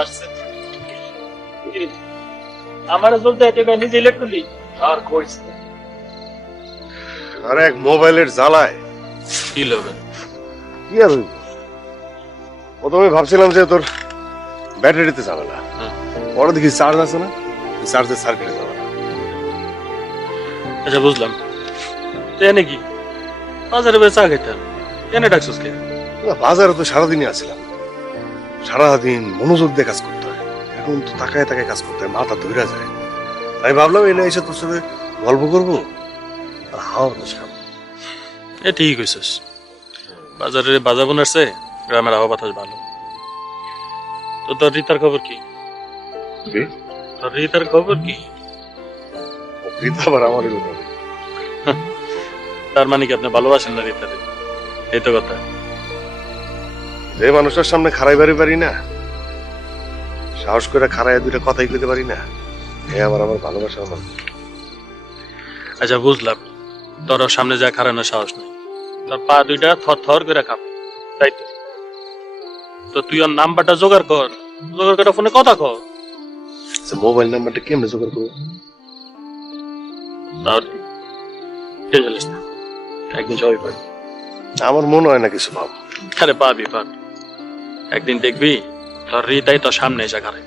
আসছে আমার বলতে এটা কেন নিজে ইলেক্ট করলি আর কইস না। আরে এক মোবাইলের জ্বালায় কি লবে কি আর হইব? প্রথমে ভাবছিলাম যে তোর ব্যাটারিতে যাবে না, পরে দেখি চার্জ আছে না, চার্জের সার্কিটে যাবে না। আচ্ছা বুঝলাম তো এনে কি বাজারে বেচা চা খেতাম এনে ডাকছিস কে না, বাজারে তো সারাদিনই আছিলাম, সারাদিন মনোযোগ দিয়ে কাজ করতে হয়, এখন তো তাকায় তাকায় কাজ করতে হয়, মাথা ধরে যায়। আমি ভাবলাম এনে এসে তোর সাথে গল্প করবো আর হাওয়া বাতাস খাবো। এ ঠিক কইছিস বাজারে বাজার বোনারছে গ্রামের আবহাওয়া বাতাস ভালো তো তোর রিতার খবর কি তোর রিতার খবর কি রীতা আবার আমারই কথা। তার মানে কি আপনি ভালোবাসেন না রিতারে এই তো কথা যে মানুষের সামনে খাড়াই পারি না, সাহস করে খাড়াই দুইটা কথাই কইতে পারি না, এ আবার আমার ভালোবাসার মানুষ। আচ্ছা বুঝলাম তোর ওর সামনে যা খারানোর সাহস নেই, তোর পা দুইটা থর থর করে কাঁপে তাই তো তো তুই ওর নাম্বারটা জোগাড় কর, জোগাড় করে ফোনে কথা কর। মোবাইল নাম্বারটা কেমনে জোগাড় করবো? তাহলে টেনশন না, একদিন সবাই পাবি। আমার মনে হয় না কিছু ভাব। আরে পাবি পাবি, একদিন দেখবি তোর রিতাই তোর সামনে এসে খারাই।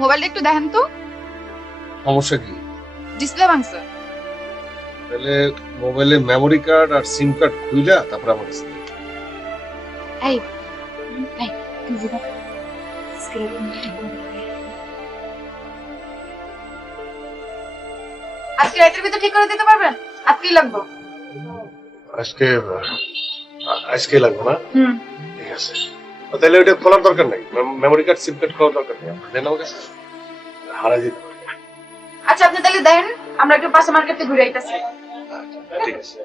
মোবাইলটা একটু দেখেন তো, সমস্যা কি? ডিসপ্লে ভাঙছে। তাহলে মোবাইলে মেমোরি কার্ড আর সিম কার্ড খুইলা তারপর আমার কাছে দে। এই এই জিবা স্ক্রিন আজকে রাতের ভিতর ঠিক করে দিতে পারবেন? আজকেই লাগবে। আজকে লাগবে না? ঠিক আছে, তাহলে ওটা খোলার দরকার নাই, মেমোরি কার্ড সিম কার্ড খোলার দরকার নেই, দেন আমার কাছে হারাই যেতে পারে। আচ্ছা আপনি তাহলে দেন, আমরা একটু পাশে মার্কেটে ঘুরে আইতাছি। ঠিক আছে।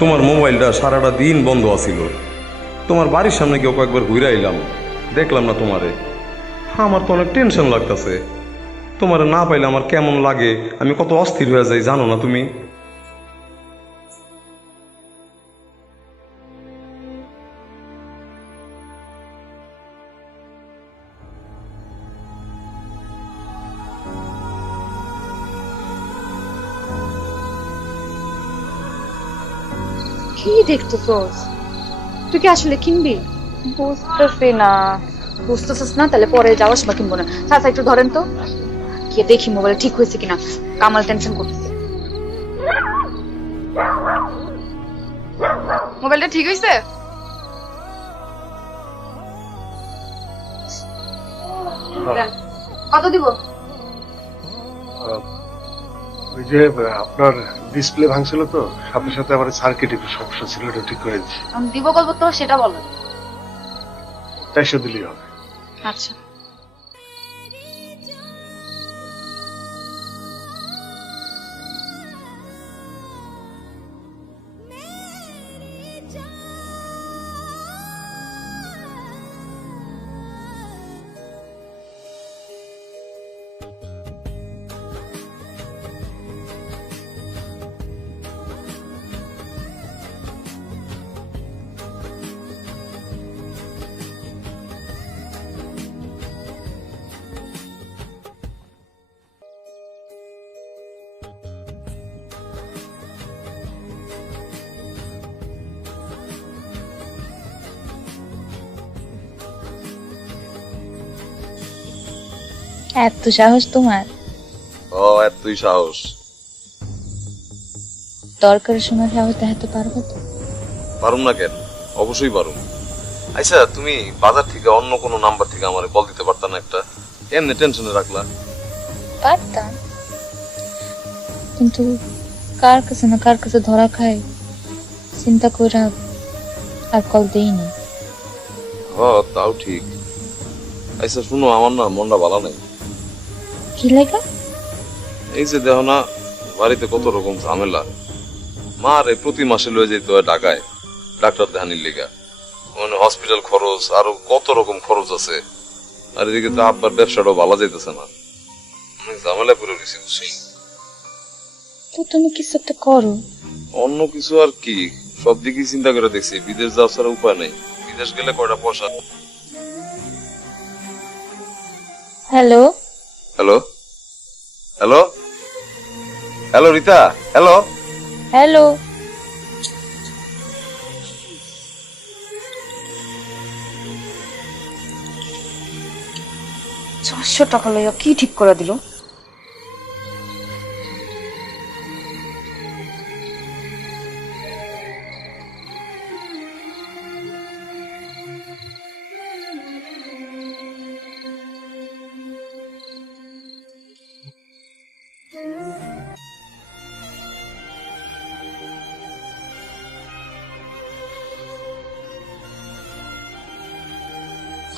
তোমার মোবাইলটা সারাটা দিন বন্ধ আছিল, তোমার বাড়ির সামনে গিয়ে কয়েকবার ঘুরে আইলাম, দেখলাম না তোমারে। আমার তো অনেক টেনশন লাগতেছে, তোমারে না পাইলে আমার কেমন লাগে, আমি কত অস্থির হয়ে যাই জানো না তুমি? কি দেখতেছস? তুই কি আসলে কিনবি? বুঝতেছি না। বুঝতেছস না? তাহলে পরে যাওয়ার সময় কিনবো না। চাচা একটু ধরেন তো, গিয়ে দেখি মোবাইল ঠিক হয়েছে কিনা। কামাল টেনশন করতেছে। মোবাইলটা ঠিক হয়েছে? কত দিব? ওই যে আপনার ডিসপ্লে ভাঙছিল তো, সাথে সাথে আমার সার্কিট একটু সমস্যা ছিল, এটা ঠিক করে দিচ্ছি। আমি দিব বলবো তো সেটা বলো। 400 দিলেই হবে। আচ্ছা এত সাহস তোমার? ও এতই সাহস? দরকারের সময় সাহস দেখাতে পারবো তো? পারুম না কেন, অবশ্যই পারুম। আচ্ছা, তুমি বাজার থেকে অন্য কোনো নাম্বার থেকে আমারে কল দিতে পারতা না একটা? এমনি টেনশনে রাখলা। পারতাম, কিন্তু কার কাছে না কার কাছে ধরা খাই চিন্তা করে আর কল দেইনি। হ, তাও ঠিক। আচ্ছা শুনো, আমার না মনটা ভালো নাই। কি লাগা? এই যে দেখো না, বাড়িতে কত রকম ঝামেলা। মা রে প্রতি মাসে লয়ে যেতে হয় ঢাকায় ডাক্তার দেখানির লেগা, মানে হসপিটাল খরচ আরো কত রকম খরচ আছে। আর এদিকে তো আব্বার ব্যবসাটাও ভালো যাইতেছে না, অনেক ঝামেলা করে রয়েছে বুঝছি। তো তুমি কিছু একটা করো। অন্য কিছু আর কি, সব দিকেই চিন্তা করে দেখছি, বিদেশ যাওয়া ছাড়া উপায় নেই। বিদেশ গেলে কয়টা পয়সা। Hello hello hello hello Rita, hello. Hello, 400 টাকা লইয়া কি ঠিক করে দিল?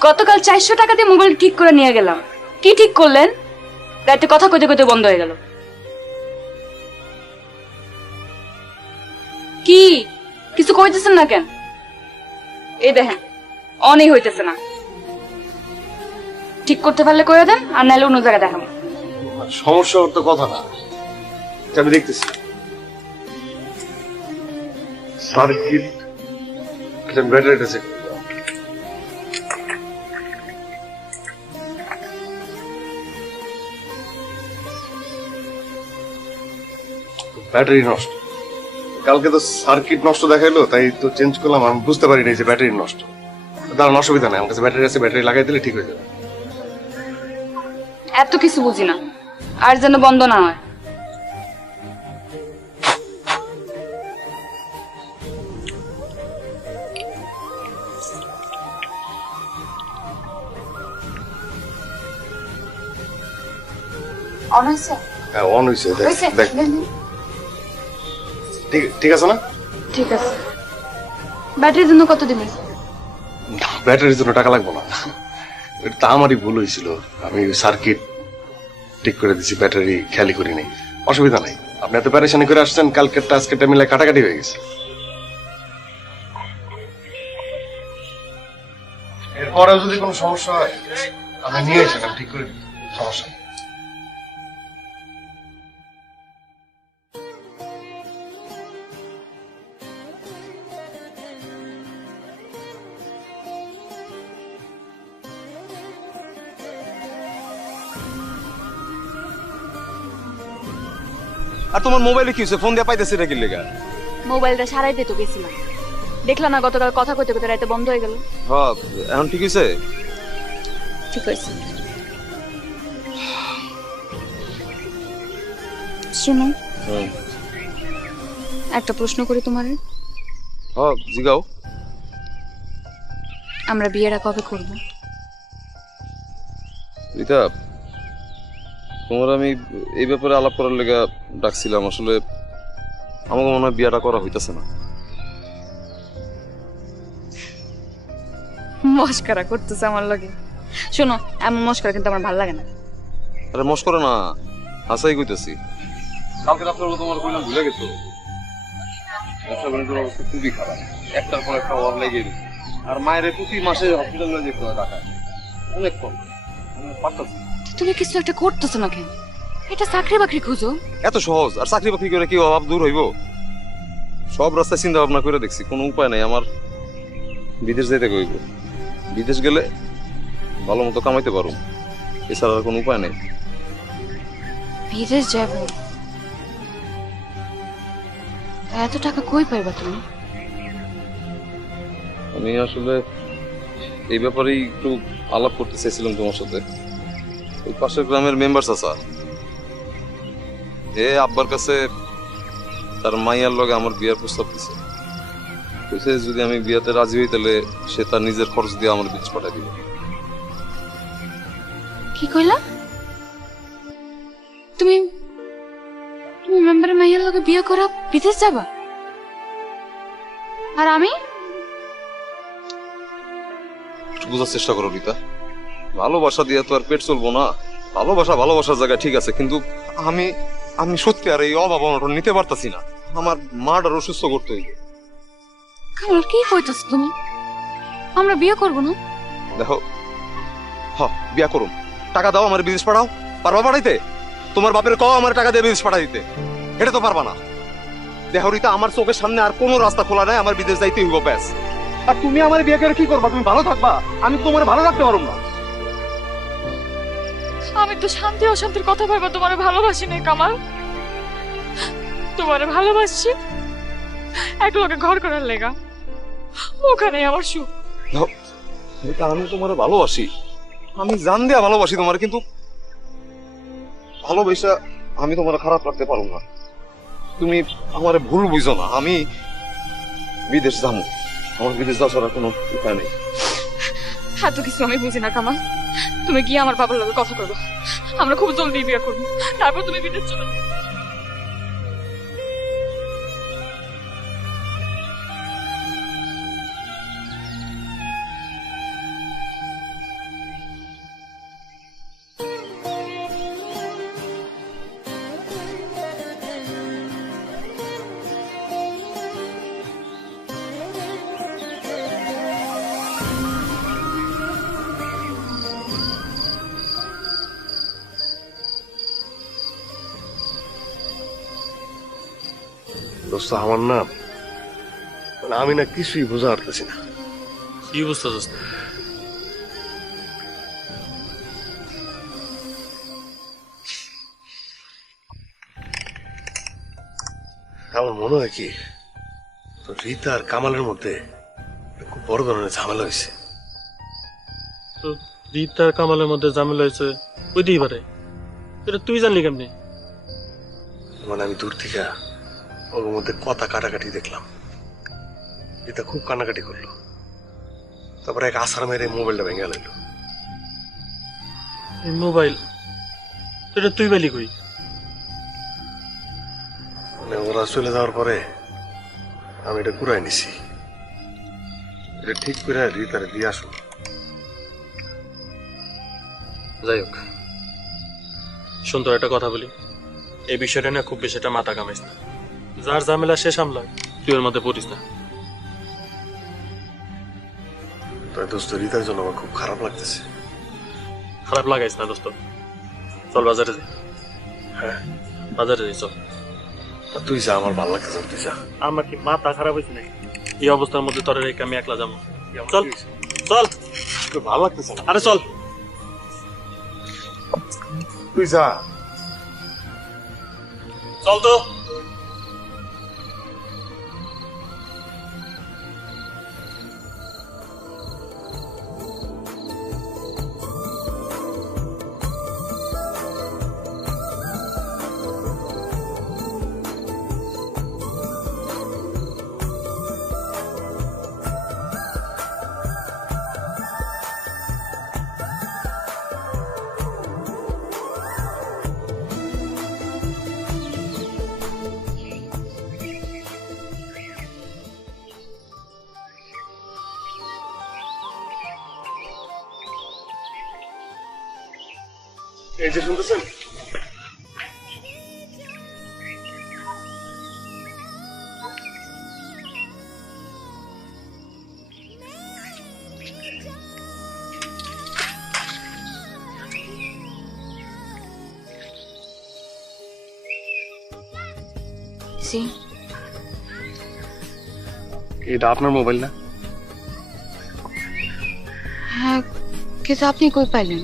গতকাল 400 টাকা দিয়ে মোবাইল ঠিক করে নিয়ে গেলাম। কি ঠিক করলেন? রাতে কথা কইতে কইতে বন্ধ হয়ে গেল। কি কিছু কইতেছেন না কেন? এই দেখেন, অনই হইতেছে না। ঠিক করতে পারলে কইয়া দেন, আর নাইলে অন্য জায়গায় দেখাবো। সমস্যা ওর তো কথা না, এটা আমি দেখতেছি। সার্কিট ব্যাটারিটা চেক, ব্যাটারি নষ্ট। কালকে তো সার্কিট নষ্ট দেখাইলো, তাই তো চেঞ্জ করলাম। আমি বুঝতে পারি নাই যে ব্যাটারি নষ্ট। দাঁড়ান, অসুবিধা নাই, আমার কাছে ব্যাটারি আছে, ব্যাটারি লাগাই দিলে ঠিক হয়ে যাবে। এত কিছু বুঝি না, আর যেন বন্ধ না হয়। অন হয়েছে? হ্যাঁ, অন হয়েছে। হয়েছে? দেখ, ঠিক আছে না? ঠিক আছে। ব্যাটারির জন্য কত দিবেন? ব্যাটারির জন্য টাকা লাগবে না, এটা তো আমারই ভুল হয়েছিল। আমি সার্কিট ঠিক করে দিছি, ব্যাটারি খেয়ালই করি নাই। অসুবিধা নাই, আপনি এত প্যারেশানি করে আসছেন, কালকেরটা আজকেরটা মিলে কাটাকাটি হয়ে গেছে। এরপরেও যদি কোনো সমস্যা হয় আপনি নিয়ে এসেন, আমি ঠিক করে দিই, সমস্যা নেই। আর তোমার মোবাইলে কি হয়েছে? ফোন দিয়ে পাইতেছি না কি লেগা? মোবাইলটা সারাই দিতে গেছিলাম, দেখলাম না গতকাল কথা কইতে কইতে রাতে বন্ধ হয়ে গেল। হ্যাঁ, এখন ঠিক হয়েছে। ঠিক হয়েছে। শুনো, একটা প্রশ্ন করি তোমারে। হ্যাঁ, জিগাও। আমরা বিয়েটা কবে করব? রিতা, তোমার আমি এই ব্যাপারে আলাপ করার লেগে ডাকছিলাম। আসলে আমাকে মনে হয় বিয়েটা করা হইতেছে না। মস্করা করতেছে আমার লগে। শোনো, এমন মস্করা কিন্তু আমার ভালো লাগে না। আরে মস্করা না, হাসাই কইতেছি। কালকে রাত্রে তোমার কইলাম ভুলে গেছো, ব্যবসা বাণিজ্যের অবস্থা খুবই খারাপ, একটার পর একটা ওয়ার লেগে গেছে। আর মায়ের প্রতি মাসে হসপিটালে যেতে হয় ঢাকায়, অনেক কম। পারতাছি। তুমি কিছু একটা করতেছো না কেন? এটা চাকরি বাকরি খুঁজো। এত সহজ? আর চাকরি বাকরি করে কি অভাব দূর হইব? সব রাস্তায় চিন্তা ভাবনা করে দেখছি, কোনো উপায় নাই। আমার বিদেশ যেতে হইব, বিদেশ গেলে ভালো মতো কামাইতে পারো, এছাড়া আর কোনো উপায় নেই। বিদেশ যাব? এত টাকা কই পাইবা তুমি? আমি আসলে এই ব্যাপারেই একটু আলাপ করতে চাইছিলাম তোমার সাথে। ওই পাশের গ্রামের মেম্বার চাচা, আব্বার কাছে তার মাইয়ার লগে আমার বিয়ের প্রস্তাব দিছে। কইছে যদি আমি বিয়াতে রাজি হই তাহলে সে তার নিজের খরচ দিয়ে আমার বিদেশ পাঠাই দিবে। কি কইলা? তুমি তুমি মেম্বারের মাইয়ার লগে বিয়ে করা বিদেশ যাবা? আর আমি? একটু বোঝার চেষ্টা করো রীতা, ভালোবাসা দিয়ে তো আর পেট চলবো না। ভালোবাসা ভালোবাসার জায়গায় ঠিক আছে, কিন্তু আমি আমি সত্যি আর এই অভাব অনটন নিতে পারতাছি না। আমার মাটার অসুস্থ করতে হইবে। কামাল কি কইতাছ তুমি? আমরা বিয়ে করব না? দেখো, বিয়া করুম, টাকা দাও আমার বিদেশ পাঠাও। পারবা পাঠাইতে? তোমার বাপের কও আমার টাকা দিয়ে বিদেশ পাঠাই দিতে। এটা তো পারবা না। দেখো রীতা, আমার চোখের সামনে আর কোনো রাস্তা খোলা নাই, আমার বিদেশ যাইতে হইব ব্যাস। আর তুমি আমার বিয়ে করে কি করবা? তুমি ভালো থাকবা, আমি তোমার ভালো রাখতে পারব না। আমি তো শান্তি অশান্তির কথা ভাইবা তোমারে ভালোবাসি না কামাল। তোমারে ভালোবাসছি এক লগে ঘর করার লেগা, ওখানে আমার সুখ। রীতা, আমি তোমার ভালোবাসি, আমি জান দিয়া ভালোবাসি তোমার, কিন্তু ভালোবাসা আমি তোমার খারাপ রাখতে পারবো না। তুমি আমার ভুল বুঝো না, আমি বিদেশ যাবো। আমার বিদেশ যাওয়া ছাড়া কোনো উপায় নেই। এত কিছু আমি বুঝি না কামাল। তুমি গিয়ে আমার বাবার লগে কথা করবো, আমরা খুব জলদি বিয়ে করবো, তারপর তুমি বিদেশ চলে যাবে। দোস্ত আমার না, মানে আমি না কিছুই বোঝা পারতেছি না। কি বুঝতেছিস? আমার মনে হয় কি, তো রীতা আর কামালের মধ্যে একটা খুব বড় ধরনের ঝামেলা হয়েছে। তো রীতার কামালের মধ্যে ঝামেলা হয়েছে ওইতেই পারে, এটা তুই জানলি কেমনি? মানে আমি দূর থেকে ওর মধ্যে কথা কাটাকাটি দেখলাম। রীতা খুব কান্নাকাটি করলো, তারপরে এক আসার মেরে মোবাইলটা ভেঙে গেল। এই মোবাইল এটা তুই পেলি কই? মানে ওরা চলে যাওয়ার পরে আমি এটা কুড়াই নিছি। এটা ঠিক করে রীতারে দিয়ে আসো। যাই হোক, শোন তোর একটা কথা বলি, এই বিষয়টা নিয়ে খুব বেশি একটা মাথা কামাইস না। যার ঝামেলা সে সামলায়, তুই ওর মধ্যে পড়িস না। তাই দোস্ত, রীতার জন্য আমার খুব খারাপ লাগতেছে। খারাপ লাগাইস না দোস্ত, চল বাজারে যাই। হ্যাঁ, বাজারে যাই চল। আর তুই যা, আমার ভালো লাগতেছে, তুই যা। আমার কি মাথা খারাপ হয়েছে নাকি? এই অবস্থার মধ্যে তোর রেখে আমি একলা যাবো? চল চল, তোর ভালো লাগতেছে না? আরে চল। তুই যা। চল তো। এই যে শুনতেছেন, জি, এটা আপনার মোবাইল না? হ্যাঁ, কিন্তু আপনি কই পাইলেন?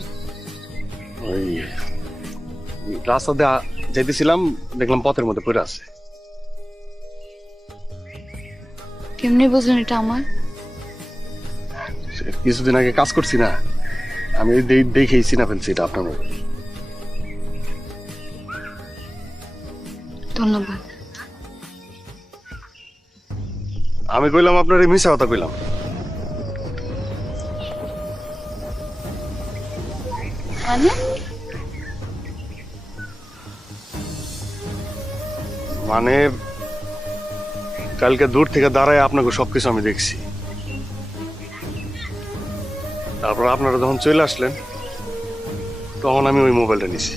ওই রাস্তা দিয়ে যাইতেছিলাম, দেখলাম পথের মধ্যে পড়ে আছে। কেমনে বুঝলেন এটা আমার? কিছুদিন আগে কাজ করছি না, আমি দেখেই চিনা ফেলছি এটা আপনার মোবাইল। ধন্যবাদ। আমি কইলাম আপনার এই মিশা কথা কইলাম। মানে মানে কালকে দূর থেকে দাঁড়ায় আপনাকে সবকিছু আমি দেখছি, তারপর আপনারা যখন চলে আসলেন তখন আমি ওই মোবাইলটা নিছি।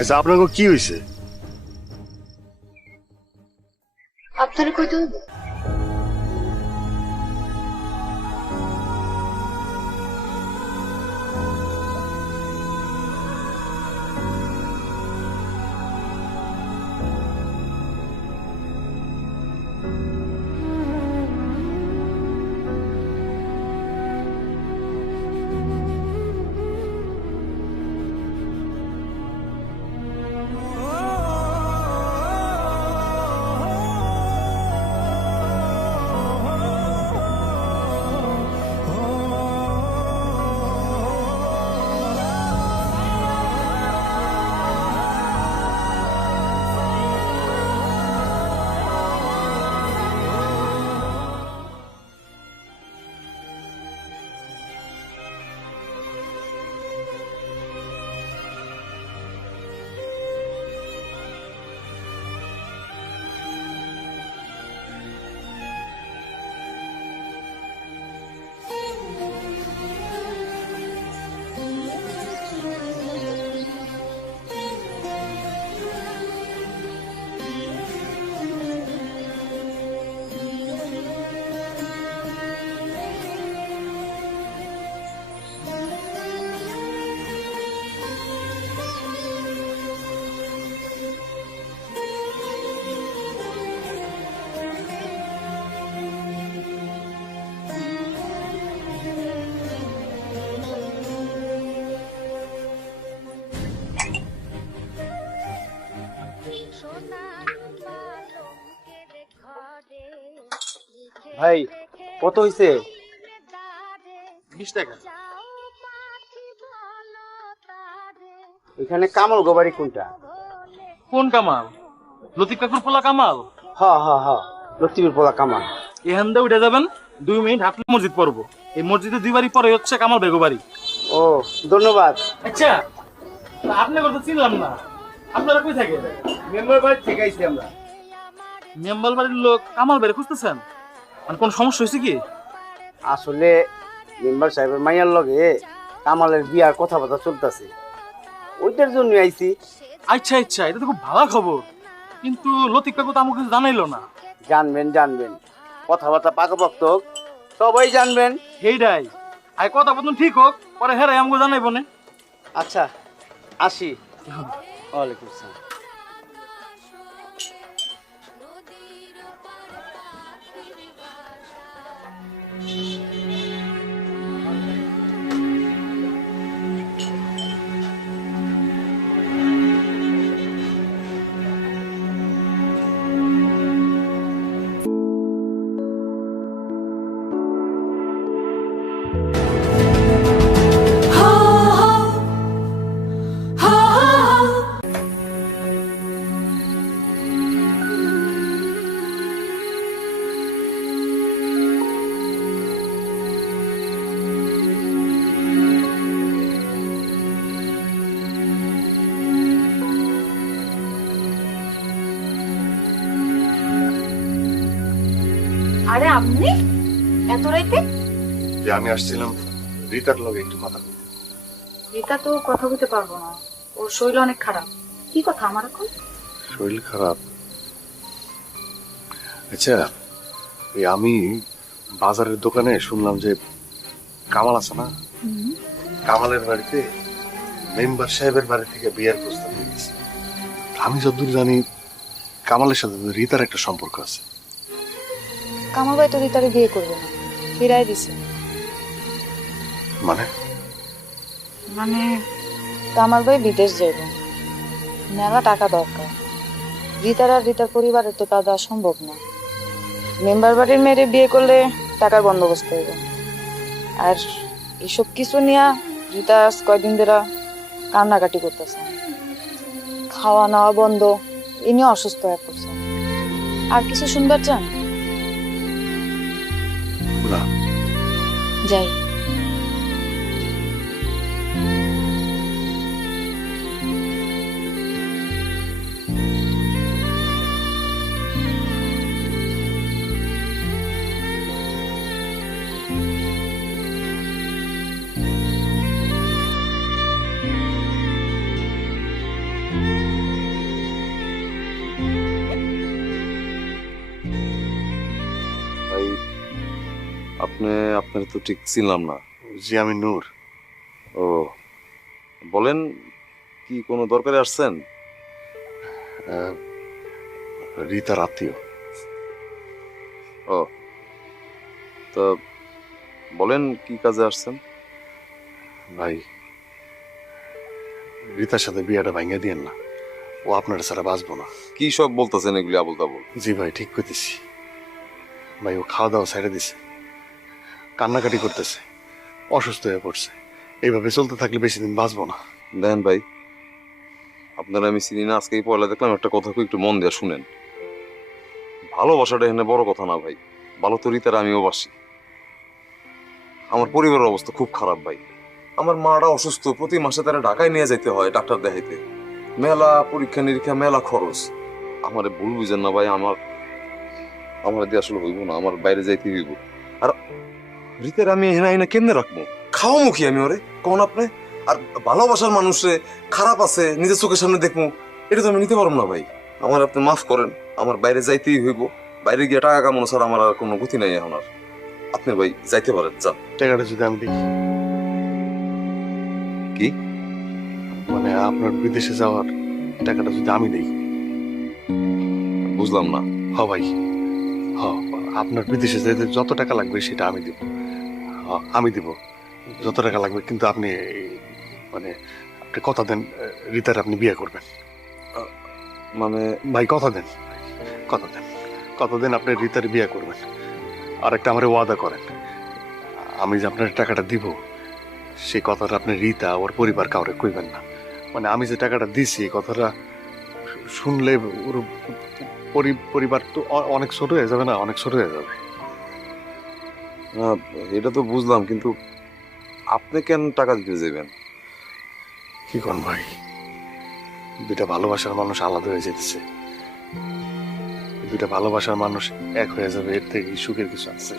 আচ্ছা আপনাকে কি হয়েছে? আপনারা কইতে হইব? ভাই কত হইছে? 20 টাকা। এখানে কামাল গোবারি কোনটা? কোন কামাল? লতিফ কাকুর পোলা কামাল। হ হ হ, লতিফের পোলা কামাল। এখান দিয়ে উঠে যাবেন, 2 মিনিট হাঁটলে মসজিদ পড়বো। এই মসজিদে 2 বাড়ি পরে হচ্ছে কামাল বেগো বাড়ি। ও ধন্যবাদ। আচ্ছা আপনি কথা চিনলাম না, আপনারা কই থাকেন? মেম্বার বাড়ি থেকে আইছি আমরা। মেম্বার বাড়ির লোক কামাল বেড়ে খুঁজতেছেন? মানে কোন সমস্যা হয়েছে কি? আসলে মেম্বার সাহেবের মাইয়ার লগে কামালের বিয়ার কথাবার্তা চলতেছে, ওইটার জন্য আইছি। আচ্ছা আচ্ছা, এটা তো খুব ভালো খবর, কিন্তু লতিফ কাকু তো আমাকে কিছু জানাইলো না। জানবেন জানবেন, কথাবার্তা পাকাপোক্ত হোক, সবাই জানবেন। সেইটাই, আর কথা বলুন ঠিক হোক, পরে হেরাই আমাকে জানাইব না। আচ্ছা আসি। ওয়ালাইকুম আসসালাম। আরে আপনি এত রাইতে? যে আমি আসছিলাম রিতার লগে একটু কথা বলতে। রিতা তো কথা বলতে পারবো না, ওর শরীর অনেক খারাপ। কি কথা আমার এখন? শরীর খারাপ? আচ্ছা এই আমি বাজারের দোকানে শুনলাম যে কামাল আছে না, কামালের বাড়িতে মেম্বার সাহেবের বাড়ি থেকে বিয়ের প্রস্তাব দিয়েছে। আমি যতদূর জানি কামালের সাথে রিতার একটা সম্পর্ক আছে। কামাল ভাই তো রিতারে বিয়ে করবে না, ফিরাই দিছে। মানে মানে কামাল ভাই বিদেশ যাইবে, মেলা টাকা দরকার। রিতার আর রিতার পরিবারের তো তা দেওয়া সম্ভব না। মেম্বার বাড়ির মেয়েরে বিয়ে করলে টাকার বন্দোবস্ত হইবে। আর এসব কিছু নিয়ে রিতা কয়দিন ধরে কান্নাকাটি করতেছে। খাওয়া নাওয়া বন্ধ, ইনি অসুস্থ হয়ে পড়ছে। আর কিছু শুনবার চান? না। যাই। ভাই আপনার তো ঠিক চিনলাম না। জি আমি নূর। ও বলেন, কি কোনো দরকারে আসছেন? রীতার আত্মীয়। ও তা বলেন কি কাজে আসছেন? ভাই রীতার সাথে বিয়েটা ভাঙিয়ে দিয়েন না, ও আপনার ছাড়া বাঁচবো না। কি সব বলতেছেন এগুলি আবল তাবল? জি ভাই ঠিক করতেছি ভাই, ও খাওয়া দাওয়া ছেড়ে দিছে, কান্নাকাটি করতেছে, অসুস্থ হয়ে পড়ছে। এইভাবে চলতে থাকলে বেশি দিন বাঁচবো না। দেখেন ভাই, আপনারা আমি চিনি না, আজকে এই পয়লা দেখলাম, একটা কথা একটু মন দিয়ে শুনেন। ভালোবাসাটা এখানে বড় কথা না ভাই, ভালো তো রীতার আমিও বাসি। আমার পরিবারের অবস্থা খুব খারাপ ভাই। আমার মাটা অসুস্থ, প্রতি মাসে তারা ঢাকায় নিয়ে যেতে হয় ডাক্তার দেখাইতে, মেলা পরীক্ষা নিরীক্ষা, মেলা খরচ। আমারে ভুল বুঝেন না ভাই, আমার দিয়ে আসলে হইব না, আমার বাইরে যাইতে হইব। আর রীতার আমি এনে কেমনে রাখবো, খাওয়া মুখী আমি ওরে কোন আপনি? আর ভালোবাসার মানুষে খারাপ আছে নিজের চোখের সামনে দেখবো, এটা তো আমি নিতে পারবো না ভাই। আমার আপনি মাফ করেন, আমার বাইরে যাইতেই হইব, বাইরে গিয়ে টাকা কামানো ছাড়া আমার আর কোনো গতি নাই এখন আর। আপনি ভাই যাইতে পারেন, যান। টাকাটা যদি আমি দেখি। কি মানে আপনার বিদেশে যাওয়ার টাকাটা যদি আমি দেই? বুঝলাম না। হ ভাই, হ, আপনার বিদেশে যেতে যত টাকা লাগবে সেটা আমি দিব। আমি দিব যত টাকা লাগবে, কিন্তু আপনি মানে আপনি কথা দেন রীতার আপনি বিয়ে করবেন। মানে ভাই কথা দেন, কথা দেন, কথা দেন আপনি রীতার বিয়ে করবেন। আর একটা আমার ওয়াদা করেন, আমি যে আপনার টাকাটা দিব সেই কথাটা আপনি রীতা ওর পরিবার কাউরে কইবেন না। মানে আমি যে টাকাটা দিছি এই কথাটা শুনলে ওর পরিবার তো অনেক ছোট হয়ে যাবে না, অনেক ছোট হয়ে যাবে। এটা তো বুঝলাম, কিন্তু আপনি কেন টাকা দিতে যাবেন? কি কোন ভাই, দুইটা ভালোবাসার মানুষ আলাদা হয়ে যেতেছে, দুইটা ভালোবাসার মানুষ এক হয়ে যাবে, এর থেকে সুখের কিছু আছে?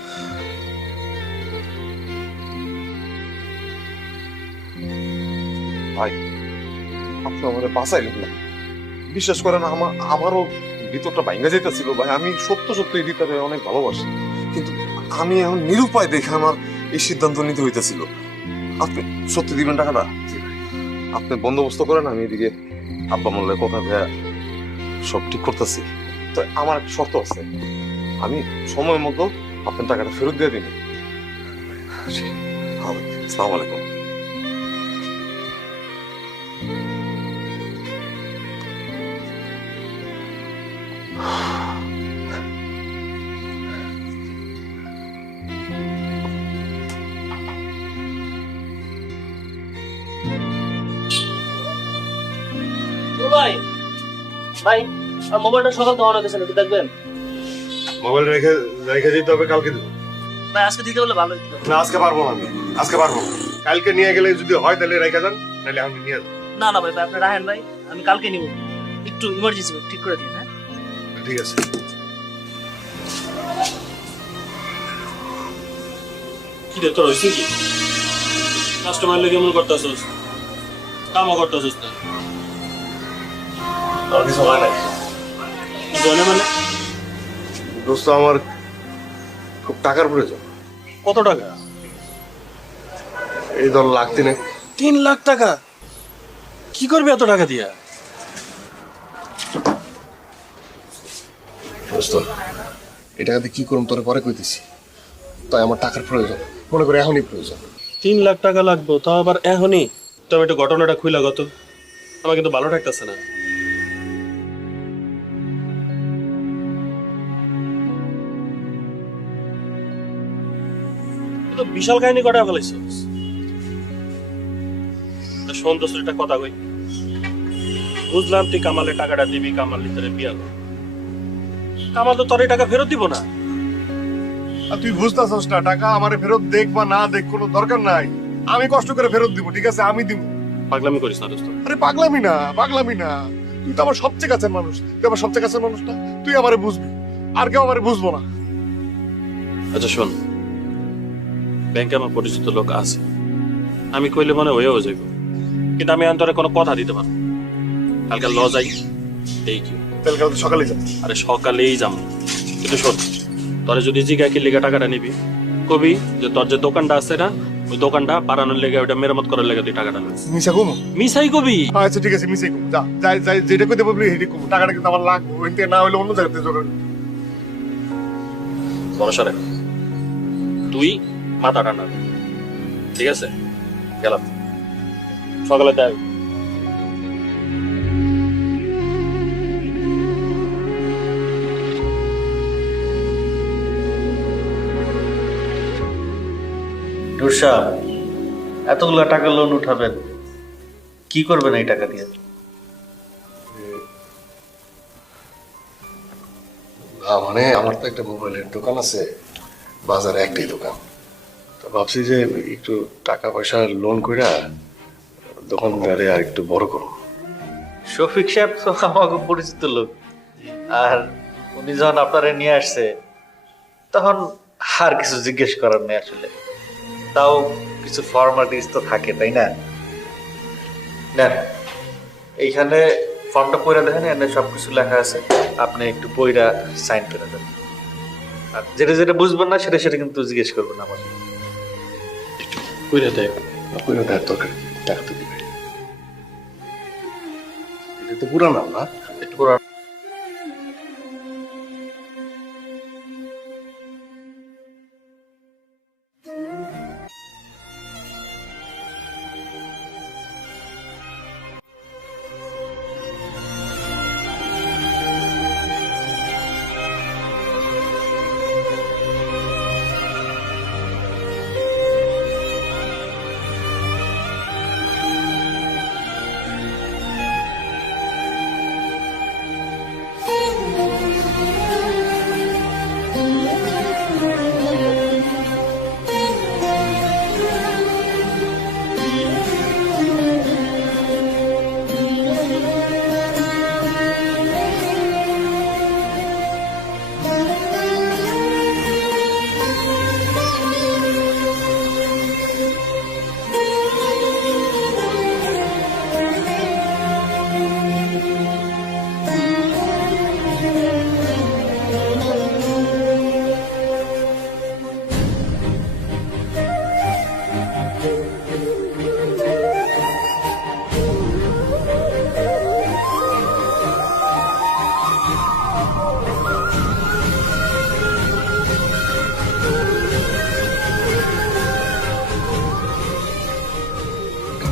ভাই আপনি আমাকে বাঁচাইলেন না, বিশ্বাস করেন আমারও ভিতরটা ভাঙ্গা যাইতেছিল ভাই। আমি সত্যি রীতারে অনেক ভালোবাসি, কিন্তু আমি এখন নিরুপায় দেখে আমার এই সিদ্ধান্ত নিতে হইতেছিল। আপনি সত্যি দিবেন টাকাটা? আপনি বন্দোবস্ত করেন, আমি এদিকে আব্বা মোল্লার কথা ভেয়া সব ঠিক করতেছি। তো আমার একটা শর্ত আছে, আমি সময় মতো আপনার টাকাটা ফেরত দিয়ে দিন। আসসালামু আলাইকুম। ভাই ভাই আর মোবাইলটা সকাল তো অন হতেছে নাকি দেখবেন? মোবাইল রেখে রেখে যেতে হবে, কালকে দেবো। ভাই আজকে দিতে বলে ভালো হতো। না আজকে পারবো না, আমি আজকে পারবো না। কালকে নিয়ে গেলে যদি হয় তাহলে রেখে যান, নাহলে আমি নিয়ে যাবো। না না ভাই ভাই আপনি রাখেন ভাই, আমি কালকে নিব, একটু ইমার্জেন্সি ঠিক করে দিন। হ্যাঁ ঠিক আছে। কি রে তোর হয়েছে কি? কাস্টমার লেগে এমন করতেছিস, কামও করতেছিস না? আর কিছু হয় নাই জনে মানে দোস্ত, আমার খুব টাকার প্রয়োজন। কত টাকা? এই ধর লাখ তিনেক। 3 লাখ টাকা? কি করবি এত টাকা দিয়া? দোস্ত এই টাকাতে কি করুম তোরে পরে কইতেছি, তাই আমার টাকার প্রয়োজন, মনে করে এখনই প্রয়োজন। 3 লাখ টাকা লাগবে, তাও আবার এখনই? তবে একটু ঘটনাটা খুইলা গত, আমার কিন্তু ভালো ঠেকতেছে না। তো বিশাল কাহিনী কটা ফেলাইছিস। শোন তো একটা কথা কই, বুঝলাম তুই কামালে টাকাটা দিবি, কামাল ভিতরে বিয়া করবি। কামাল তো তোর এই টাকা ফেরত দিব না। আর তুই বুঝতেছস না, টাকা আমারে ফেরত দেখ বা না দেখ কোনো দরকার নাই, আমি কষ্ট করে ফেরত দিব, ঠিক আছে? আমি দিব। পাগলামি করিস না দোস্ত। আরে পাগলামি না, পাগলামি না। তুই তো আমার সবচেয়ে কাছের মানুষ, তুই আমার সবচেয়ে কাছের মানুষ না, তুই আমারে বুঝবি, আর কেউ আমারে বুঝবো না। আচ্ছা শোন, ব্যাংকে আমার পরিচিত লোক আছে, আমি কইলে মনে হয়েও যাইব, কিন্তু আমি অন্তরে কোনো কথা দিতে পারবো না। কালকে ল যাই, এই কি তাহলে কাল সকালে যাবো। আরে সকালেই যাবো, কিন্তু শোন, তোরে যদি জিগা কি লেগে টাকাটা নিবি, কবি যে তোর যে দোকানটা আছে না, ওই দোকানটা বাড়ানোর লেগে, ওইটা মেরামত করার লেগে তুই টাকাটা নিস। মিশা কমো? মিসাই কবি। আচ্ছা ঠিক আছে, মিশাই কমো, যা যাই যাই, যেটা কইতে বলবি সেটা কমো। টাকাটা কিন্তু আমার লাগবে, ওই থেকে না হলে অন্য জায়গাতে জোগাড়। ভরসা রাখ, তুই মাথা ঠান্ডা কর, ঠিক আছে? গেলাম, সকালে দেখ। রুষা, এতগুলো টাকা লোন উঠাবেন, কি করবেন এই টাকা দিয়ে? মানে আমার তো একটা মোবাইলের দোকান আছে, বাজারে একটাই দোকান, তো ভাবছি যে একটু টাকা পয়সা লোন কইরা দোকানদারে আর একটু বড় করবো। শফিক সাহেব তো আমাকে পরিচিত লোক, আর উনি যখন আপনারা নিয়ে আসছে তখন আর কিছু জিজ্ঞেস করার নেই আসলে। তাও কিছু ফর্মালিটিস তো থাকে, তাই না? নেন, এইখানে ফর্মটা পড়ে দেখেন, এখানে সবকিছু লেখা আছে, আপনি একটু বইটা সাইন করে দেন। আর যেটা যেটা বুঝবেন না সেটা সেটা কিন্তু জিজ্ঞেস করবেন আমাকে। কইরা দেখ। কইরা দেখ, দরকার কি, টাকা তো দিবে। এটা তো পুরানো না? একটু পুরো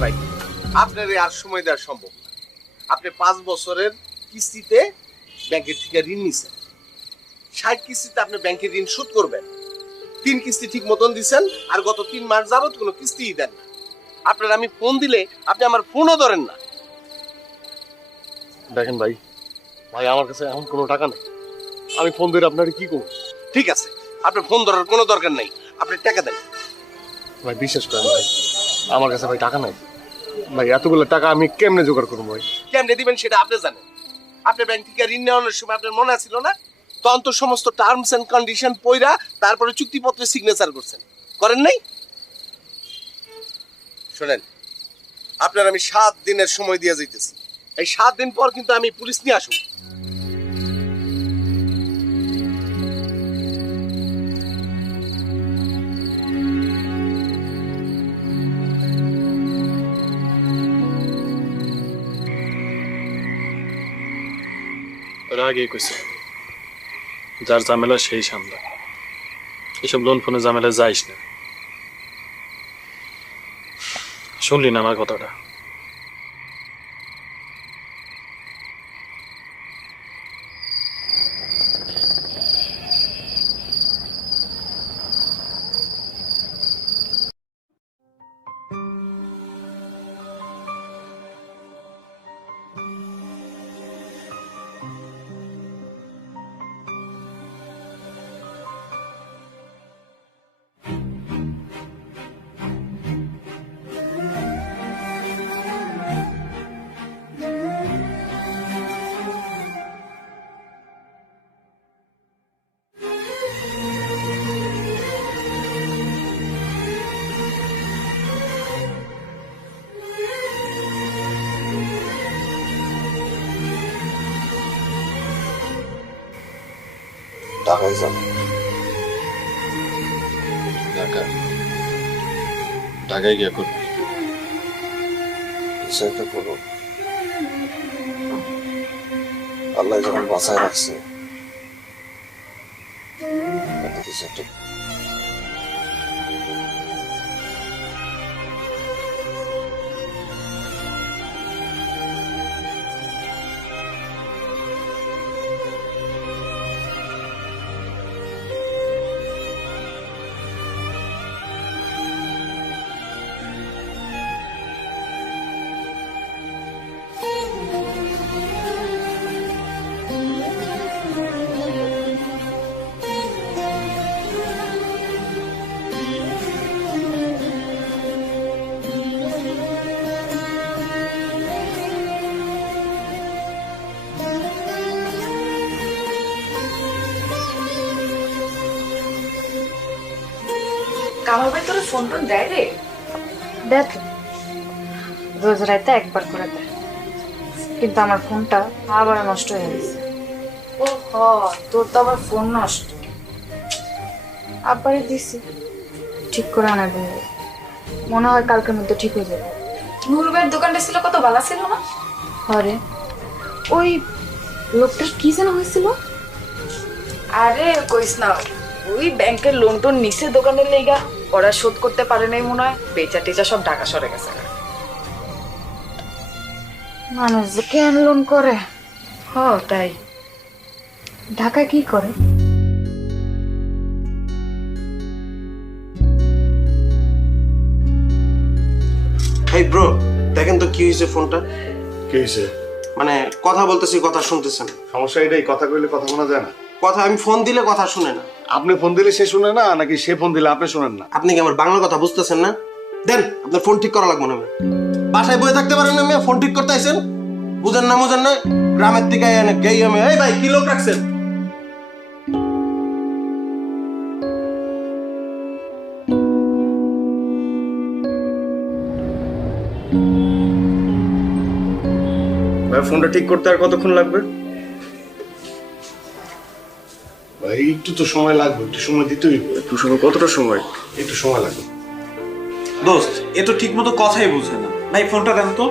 ভাই, আপনার আর সময় দেওয়া সম্ভব না। আপনি 5 বছরের কিস্তিতে ব্যাংকের থেকে ঋণ নিছেন, 60 কিস্তিতে আপনি ব্যাংকের ঋণ শোধ করবেন। 3 কিস্তি ঠিক মতন দিচ্ছেন, আর গত 3 মাস যাবত কোনো কিস্তিই দেন না। আপনার আমি ফোন দিলে আপনি আমার ফোনও ধরেন না। দেখেন ভাই, ভাই আমার কাছে এখন কোনো টাকা নেই, আমি ফোন ধরে আপনার কি করবো? ঠিক আছে, আপনার ফোন ধরার কোনো দরকার নাই, আপনি টাকা দেন। ভাই বিশ্বাস করেন ভাই, আমার কাছে ভাই টাকা নাই ভাই, এতগুলো টাকা আমি কেমনে জোগাড় করবো ভাই? কেমনে দিবেন সেটা আপনি জানেন। আপনি ব্যাংক থেকে ঋণ নেওয়ানোর সময় আপনার মনে ছিল না? তখন তো সমস্ত টার্মস এন্ড কন্ডিশন পড়া তারপরে চুক্তিপত্রে সিগনেচার করছেন, করেন নাই? শোনেন, আপনার আমি 7 দিনের সময় দিয়ে যাইতেছি, এই 7 দিন পর কিন্তু আমি পুলিশ নিয়ে আসুন। ওরা আগে কইছে, যার ঝামেলা সেই সামলা, এসব লোন ফোনে ঝামেলা যাইস না। শুনলি না আমার কথাটা? ঢাকায় যাবো। ঢাকায় গিয়ে করবি? কিছু একটা করবো। আল্লাহ যখন বাঁচায় রাখছে, কিছু একটা। কামাল ভাই তোর ফোন টোন দেয় রে? দেখ, রোজ রাতে একবার করে দেয়, কিন্তু আমার ফোনটা আবার নষ্ট হয়ে গেছে। ও হ, তোর তো আবার ফোন নষ্ট। আবারই দিছি, ঠিক করে আনা দেবে, মনে হয় কালকের মধ্যে ঠিক হয়ে যাবে। নুরুল ভাইয়ের দোকানটা ছিল কত ভালো ছিল না? আরে ওই লোকটার কি যেন হয়েছিল? আরে কইস না, ওই ব্যাংকের লোন টোন নিচে দোকানের লেগা ওরা শোধ করতে পারে নাই মনে হয়, বেচা টেচা সব ঢাকা সরে গেছে। মানুষ যে কেন লোন করে? হ তাই। ঢাকায় কি করে? এই ব্রো, দেখেন তো কি হয়েছে ফোনটা। কি হয়েছে? মানে কথা বলতেছি, কথা শুনতেছেন। সমস্যা এটাই, কথা কইলে কথা শোনা যায় না। কথা আমি ফোন দিলে কথা শুনে না। আপনি ফোন দিলে সে শুনে না, নাকি সে ফোন দিলে আপনি শুনেন না? আপনি কি আমার বাংলা কথা বুঝতেছেন না? দেন, আপনার ফোন ঠিক করা লাগবে না। আমি বাসায় বয়ে থাকতে পারেন না, ফোন ঠিক করতে আইছেন? বুঝেন না বুঝেন না, গ্রামের দিকে গেই আমি। এই ভাই, কি লোক রাখছেন? ভাই ফোনটা ঠিক করতে আর কতক্ষণ লাগবে? ভাই একটু তো সময় লাগবে, একটু সময় দিতেই হবে। একটু সময়, কতটা সময়? একটু সময় লাগবে। দোস্ত, এ তো ঠিক মতো কথাই বুঝে না। ভাই ফোনটা দেন তো।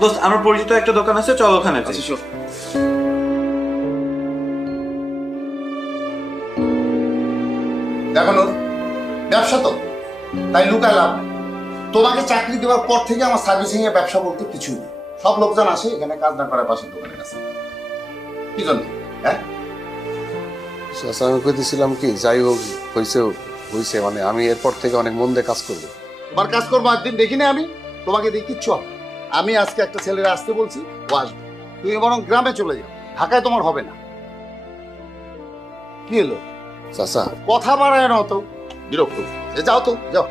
দোস্ত, আমার পরিচিত একটা দোকান আছে, চল ওখানে যাই। দেখো নূর, ব্যবসা তো তাই লুকায় লাভ নেই। তোমাকে চাকরি দেওয়ার পর থেকে আমার সার্ভিসিং এর ব্যবসা বলতে কিছুই নেই। সব লোকজন আসে এখানে কাজ না করার পাশের দোকানের কাছে। কি জন্য? হ্যাঁ, আমি কইতেছিলাম কি, যাই হোক হয়েছে, মানে আমি এরপর থেকে অনেক মন দিয়ে কাজ করবো। তোমার কাজ করবো একদিন দেখি না, আমি তোমাকে দেখি কিচ্ছু হবে। আমি আজকে একটা ছেলেরা আসতে বলছি, ও আসবে। তুমি বরং গ্রামে চলে যাও, ঢাকায় তোমার হবে না। কি হলো চাচা? কথা বাড়ায় না তো, বিরক্ত। যাও তো, যাও।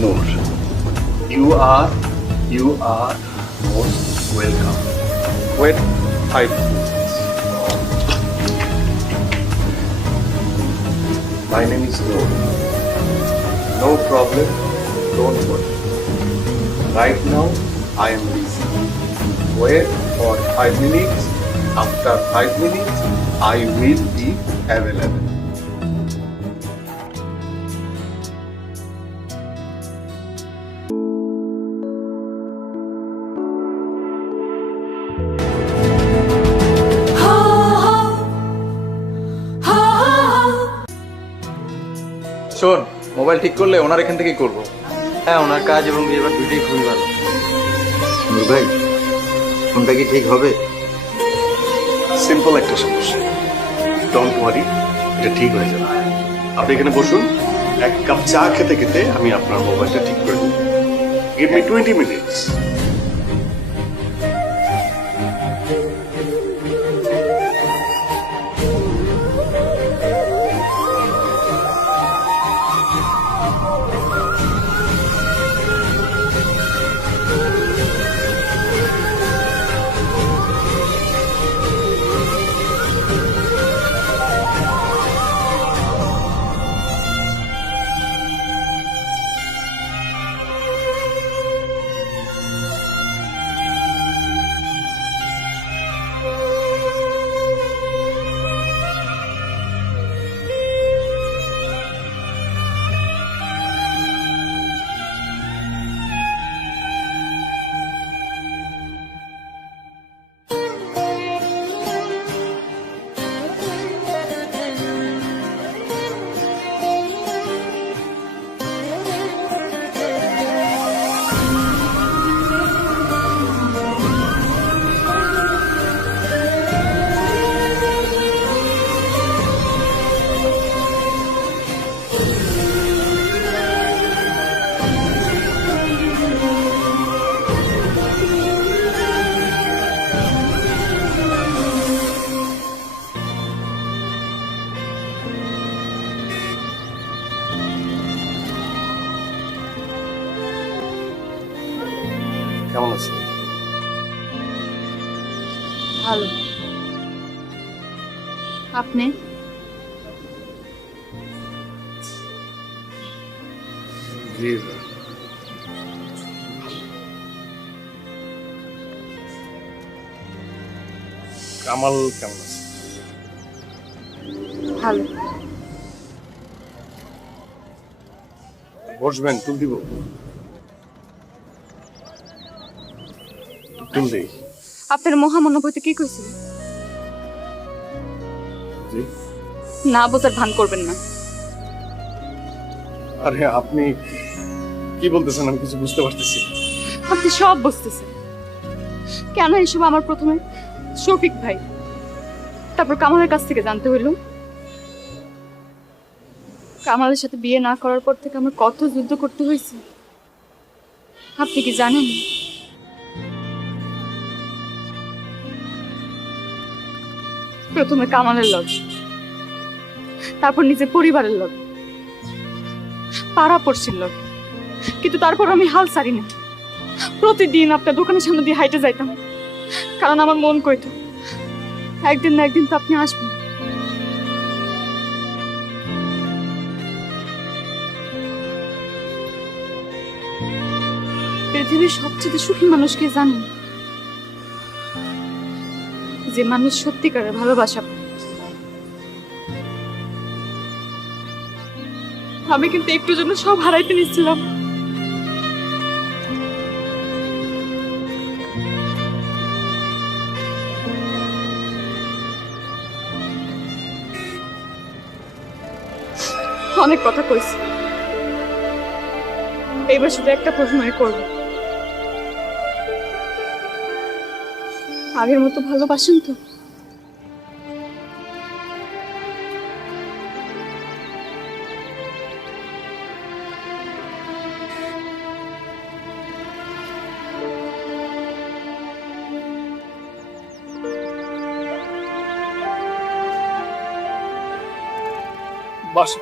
Noor, you are most welcome. Wait 5 minutes. My name is Noor. No problem, don't worry. Right now, I am busy. Wait for 5 minutes. After 5 minutes, I will be available. শোন, মোবাইল ঠিক করলে ওনার এখান থেকেই করবো। হ্যাঁ, ওনার কাজ এবং বিহেভিয়ার দুইটাই খুবই ভালো। নূর ভাই, ফোনটা কি ঠিক হবে? সিম্পল একটা সমস্যা, ডোন্ট ওয়ারি, এটা ঠিক হয়ে যাবে। আপনি এখানে বসুন, এক কাপ চা খেতে খেতে আমি আপনার মোবাইলটা ঠিক করে দেব। Give me 20 minutes. কেমন আছেন? ভালো। আপনি? জি, কামাল কেমন আছে? ভালো। বসবেন, টুল দিব? টুল দিই। আপনার মহামনোভূতি কি কইছিল? জি। না বোঝার ভান করবেন না। আরে আপনি কি বলতেছেন আমি কিছু বুঝতে পারতেছি না। আপনি সব বুঝতেছেন। কেন এসব আমার প্রথমে শফিক ভাই, তারপর কামালের কাছ থেকে জানতে হইল। কামালের সাথে বিয়ে না করার পর থেকে আমার কত যুদ্ধ করতে হয়েছে আপনি কি জানেন? প্রথমে কামালের লগ, তারপর নিজের পরিবারের লগ, পাড়া পড়শির লগ, কিন্তু তারপর আমি হাল ছাড়ি না। প্রতিদিন আপনার দোকানের সামনে দিয়ে হাইটে যাইতাম, কারণ আমার মন কইতো একদিন না একদিন তো আপনি আসবেন। পৃথিবীর সবচেয়ে সুখী মানুষকে জানেন? যে মানুষ সত্যিকারের ভালোবাসা পায়। আমি কিন্তু একটু জন্য সব হারাইতে নিচ্ছিলাম। অনেক কথা কইছি, এইবার শুধু একটা প্রশ্নই করব, আগের মতো ভালোবাসেন তো? বাস